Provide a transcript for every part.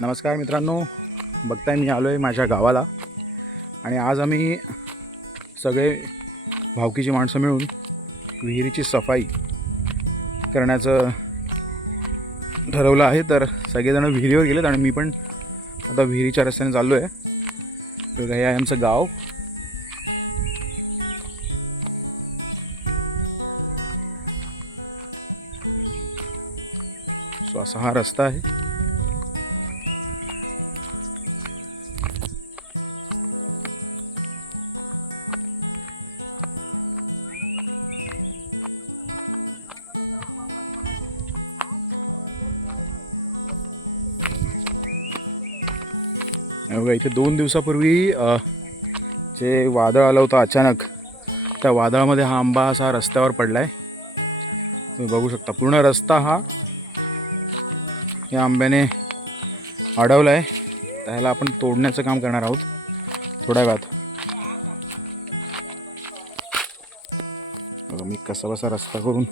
नमस्कार मित्रांनो, बघताय मी आलो आहे माझ्या गावाला आणि आज आम्ही सगळे भावकीची माणसं मिळून विहिरीची सफाई करण्याचं ठरवलं आहे। तर सगळेजण विहिरीवर गेलेत आणि मी पण आता विहिरीच्या रस्त्याने चाललो आहे। तर हे आहे आमचं गाव। असा हा रस्ता आहे। इथे 2 दिवसापूर्वी जे वादळ आलं होतं अचानक, त्या वादळामध्ये हा आंबा असा रस्त्यावर पडलाय। तुम्ही बघू शकता पूर्ण रस्ता हा या आंब्याने अडवलाय। त्याला आपण तोडण्याचं काम करणार आहोत थोड्या वेळात। मी कसा रस्ता करून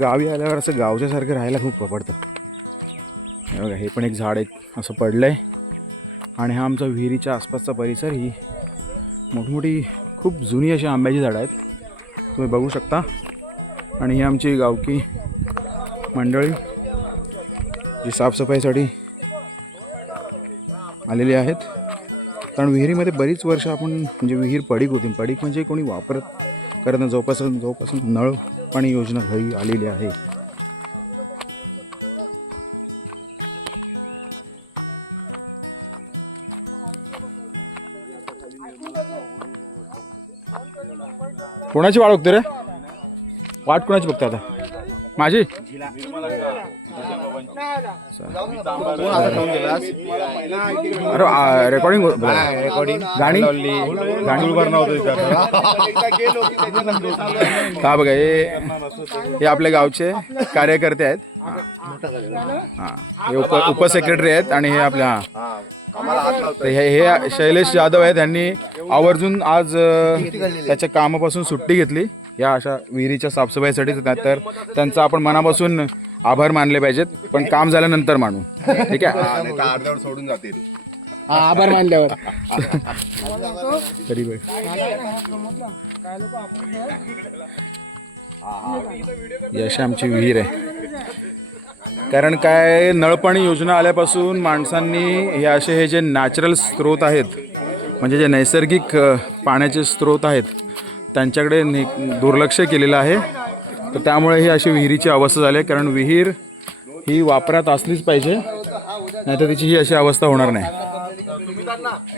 गावी आल्यावर असं गावच्या सारखं राहायला खूप आवडतं। बघा हे पण एक झाड एक असं पडलंय आणि हा आमचा विहिरीच्या आसपासचा परिसर ही मोठमोठी खूप जुनी अशी आंब्याची झाडं आहेत, तुम्ही बघू शकता। आणि ही आमची गावकी मंडळी जी साफसफाईसाठी आलेली आहेत। कारण विहिरीमध्ये बरीच वर्ष आपण म्हणजे विहीर पडीक होती, पडीक म्हणजे कोणी वापरत करत नाही। जोपासून नळ पाणी योजना घरी आलेली आहे। कोणाची वाट बघते रे? वाट कोणाची बघते आता? माझी? अरे रेकॉर्डिंग गाणी का बघा, हे आपल्या गावचे कार्यकर्ते आहेत, उप सेक्रेटरी आहेत आणि हे आपल्या हे शैलेश जाधव आहेत। त्यांनी आवर्जून आज त्याच्या कामापासून सुट्टी घेतली या अशा विहिरीच्या साफसफाईसाठी। तर त्यांचा आपण मनापासून आभार मानले पाहिजेत, पण काम झाल्यानंतर मानू, ठीक आहे? अर्ध्यावर सोडून जातील आभार मानल्यावर। अशी आमची विहीर आहे। कारण काय, नळपाणी योजना आल्यापासून माणसांनी हे जे नॅचरल स्रोत आहेत, म्हणजे जे नैसर्गिक पाण्याचे स्रोत आहेत, त्यांच्याकडे दुर्लक्ष केलेलं आहे। तर त्यामुळे ही अशी विहिरीची अवस्था झाली आहे। कारण विहीर ही वापरात असलीच पाहिजे, नाहीतर तिची ही अशी अवस्था होणार नाही।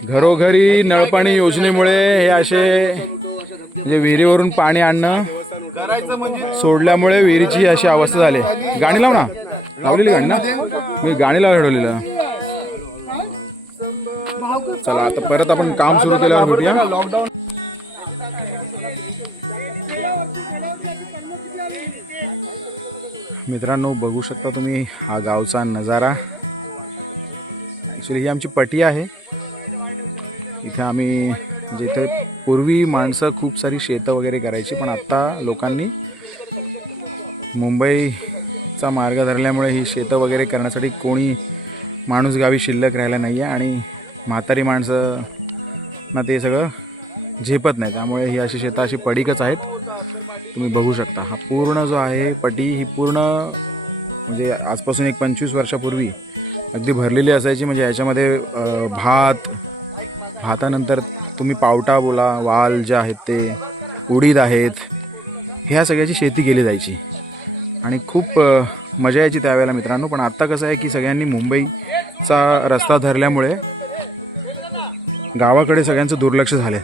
घरोघरी नळपाणी योजनेमुळे हे असे म्हणजे विहिरीवरून पाणी आणणं सोडल्यामुळे विहिरीची ही अशी अवस्था झाली। गाणी लाव ना, लावलेली गाणी ना, मी गाणी लावलेलं। चला आता परत आपण काम सुरू केल्यावर भेटूया। मित्रांनो, बघू शकता तुम्ही हा गावचा नजारा। ही आमची पटी आहे। इथे आम्ही जिथे पूर्वी माणसं खूप सारी शेतं वगैरे करायची, पण आता लोकांनी मुंबईचा मार्ग धरल्यामुळे ही शेतं वगैरे करण्यासाठी कोणी माणूस गावी शिल्लक राहिला नाही आहे आणि म्हातारी माणसं ना ते सगळं झेपत नाही। त्यामुळे ही अशी शेतं अशी पडीकच आहेत, तुम्ही बघू शकता। हा पूर्ण जो आहे पटी ही पूर्ण म्हणजे आजपासून एक 25 वर्षापूर्वी अगदी भरलेली असायची। म्हणजे याच्यामध्ये भातानंतर तुम्ही पावटा बोला, वाल जे आहेत ते, उडीद आहेत, ह्या सगळ्याची शेती केली जायची आणि खूप मजा यायची त्यावेळेला मित्रांनो। पण आता कसं आहे की सगळ्यांनी मुंबईचा रस्ता धरल्यामुळे गावाकडे सगळ्यांचं दुर्लक्ष झालं।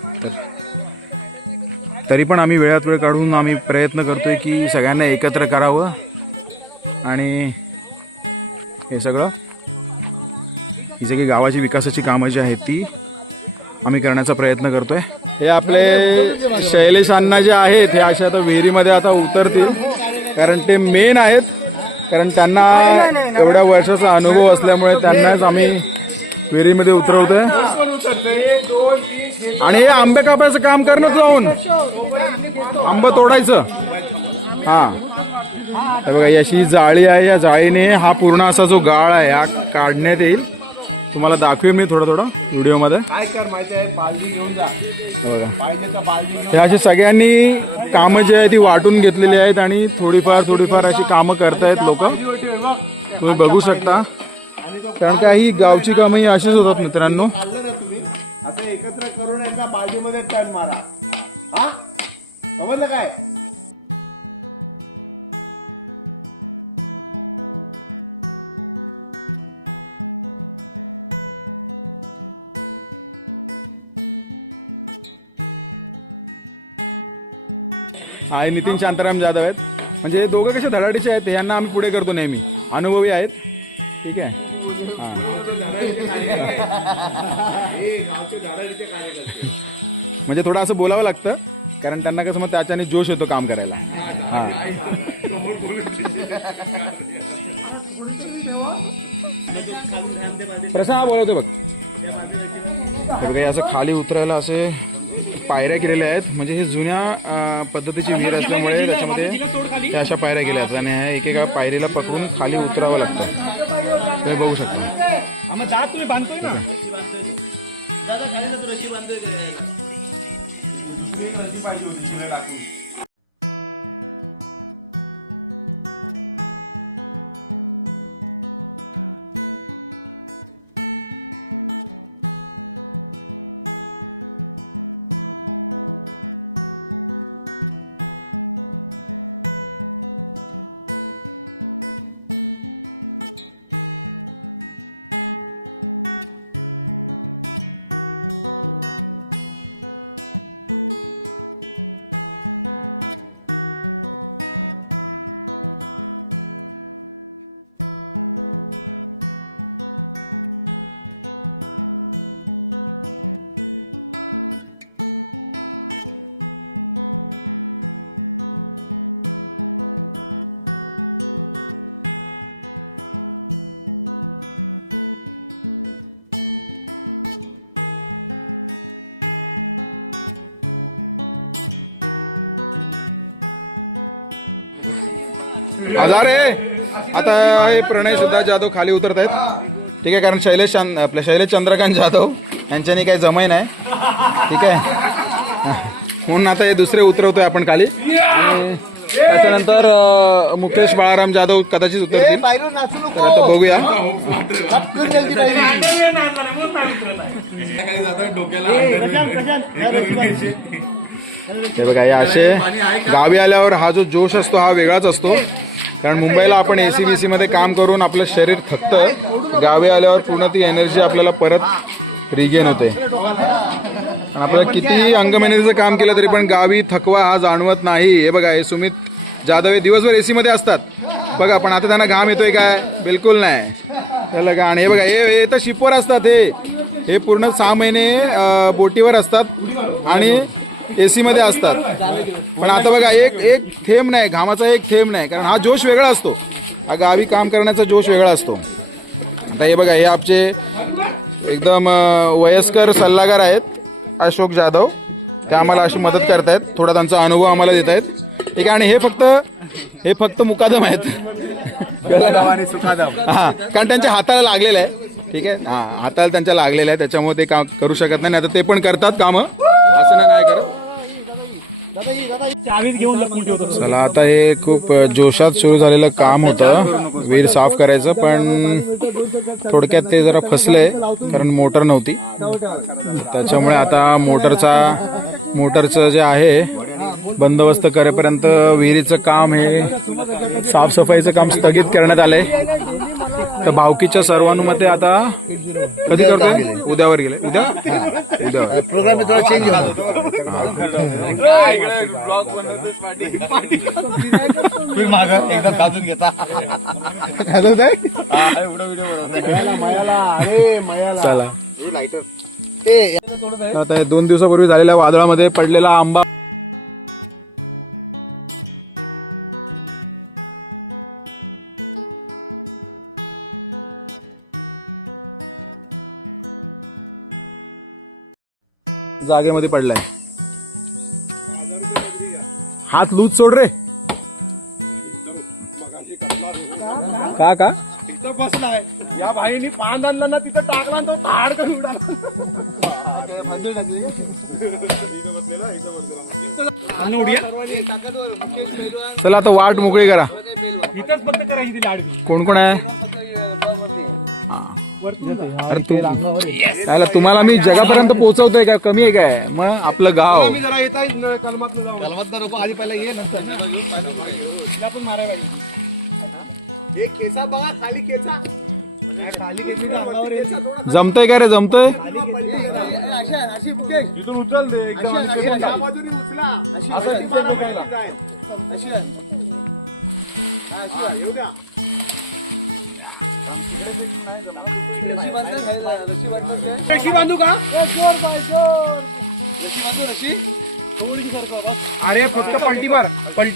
तरी पण आम्ही वेळात वेळ काढून आम्ही प्रयत्न करतोय की सगळ्यांना एकत्र करावं आणि हे सगळं ही सगळी गावाची विकासाची कामं जी आहेत ती आम्ही करण्याचा प्रयत्न करतोय. हे आपले शैलेश अण्णा जे आहेत हे अशा आता विहिरीमध्ये आता उतरतील, कारण ते मेन आहेत. कारण त्यांना एवढ्या वर्षाचा अनुभव असल्यामुळे त्यांनाच आम्ही विहिरीमध्ये उतरवतोय. आणि हे आंबे कापायचं काम करणं जाऊन आंबा तोडायचं. हां, हे बघा अशी जाळी आहे. या जाळीने हा पूर्ण असा जो गाळ आहे हा काढण्यात येईल. तुम्हाला दाखवेन मी थोडं थोडं व्हिडिओमध्ये. हे असे सगळ्यांनी कामं जी आहे ती वाटून घेतलेली आहेत आणि थोडीफार अशी कामं करतायत लोक. तुम्ही बघू शकता. कारण का ही गावची कामं ही अशीच होतात मित्रांनो. असं एकत्र करून एकदा बाल्दीमध्ये टन मारा. हा, समजलं काय? हा, हे नितीन शांताराम जाधव आहेत. म्हणजे हे दोघं कसे धडाडीचे आहेत, यांना आम्ही पुढे करतो नेहमी. अनुभवी आहेत. ठीक आहे. म्हणजे थोडं असं बोलावं लागतं, कारण त्यांना कसं मग त्याच्याने जोश येतो काम करायला. हां, प्रशांत बोलवतो बघ. तर काही असं खाली उतरायला असे पायऱ्या केलेल्या आहेत. म्हणजे हे जुन्या पद्धतीची विहीर असल्यामुळे त्याच्यामध्ये त्या अशा पायऱ्या केल्या आहेत आणि एकेका पायरीला पकडून खाली उतरावं लागतं. तुम्ही बघू शकता. हजार आहे. आता हे प्रणय सुद्धा जाधव खाली उतरत आहेत. ठीक आहे, कारण आपल्या शैलेश चंद्रकांत जाधव यांच्यानी काही जमाई नाही. ठीक आहे, म्हणून आता हे दुसरे उतरवतोय आपण खाली. आणि त्याच्यानंतर मुकेश बाळाराम जाधव कदाचित उतरतील. तर आता बघूया. हे बघा, हे असे गावी आल्यावर हा जो जोश असतो हा वेगळाच असतो. कारण मुंबईला आपण ACBC मध्ये काम करून आपलं शरीर थकतं. गावी आल्यावर पुन्हा ती एनर्जी आपल्याला परत रिगेन होते. आपल्याला कितीही अंगमेहनतीचं काम केलं तरी पण गावी थकवा हा जाणवत नाही. हे बघा, हे सुमित जाधव हे दिवसभर AC मध्ये असतात बघा, पण आता त्यांना घाम येतोय काय? बिलकुल नाही. आणि हे बघा, हे तर शिपवर असतात. हे पूर्ण 6 महिने बोटीवर असतात आणि AC मध्ये असतात. पण आता बघा, एक थेंब नाही घामाचा, एक थेंब नाही. कारण हा जोश वेगळा असतो. हा गावी काम करण्याचा जोश वेगळा असतो. आता हे बघा, हे आमचे एकदम वयस्कर सल्लागार आहेत अशोक जाधव. ते आम्हाला अशी मदत करतायत, थोडा त्यांचा अनुभव आम्हाला देत आहेत. ठीक आहे, आणि हे फक्त मुकादम आहेत. हा, कारण त्यांच्या हाताला लागलेलं आहे. ठीक आहे, हा, हाताला त्यांच्या लागलेलं आहे, त्याच्यामुळे ते काम करू शकत नाही. आता ते पण करतात कामं, असं नाही करत. चला, आता हे खूप जोशात सुरू झालेलं काम होतं विहीर साफ करायचं, पण थोडक्यात ते जरा फसलंय कारण मोटर नव्हती. त्याच्यामुळे आता मोटरचं जे आहे बंदोबस्त करेपर्यंत विहिरीचं काम, हे साफसफाईचं काम स्थगित करण्यात आलंय. तर भावकीच्या सर्वांमध्ये आता कधी करतोय? उद्यावर गेले. उद्या प्रोग्राम थोडा चेंज होणार. माग एकदम काजून घेता काय व्हिडिओ बनवता. मयाला, अरे मयाला चला. आता हे 2 दिवसापूर्वी झालेल्या वादळामध्ये पडलेला आंबा जागेमध्ये पडलाय. हात लूज सोड रे. का तिथं बसलाय या भाईनी पान आणला ना तिथं टाकला तो धाडकन उडाला. चला आता वाट मोकळी करा. इथंच बंद करायची कोण कोण आहे? अरे त्याला तुम्हाला मी जगापर्यंत पोहोचवतोय काय? कमी आहे काय? मग आपलं गाव जरा येत आहे कलमात नको आधी पहिला ये नंतर पण मारा एक केसा बघा खाली केसा खाली केसा जमतंय काय रे? जमतंय. तिथून उचल दे एकदम त्या बाजूने उचला असं येऊ द्या. रशी बांधू का? अरे फक्त पलटी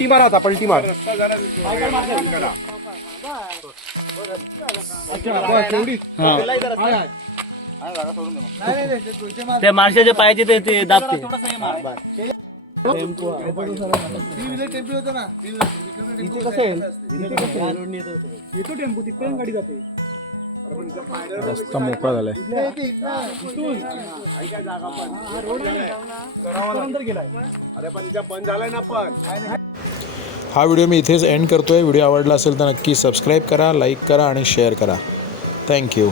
मार आता पलटी मार. त्या माणसाच्या पायाचे ते दाबते. रस्ता मोकळा झालाय. हा व्हिडिओ मी इथेच एंड करतोय. व्हिडिओ आवडला असेल तर नक्की सबस्क्राईब करा, लाईक करा आणि शेअर करा. थँक्यू.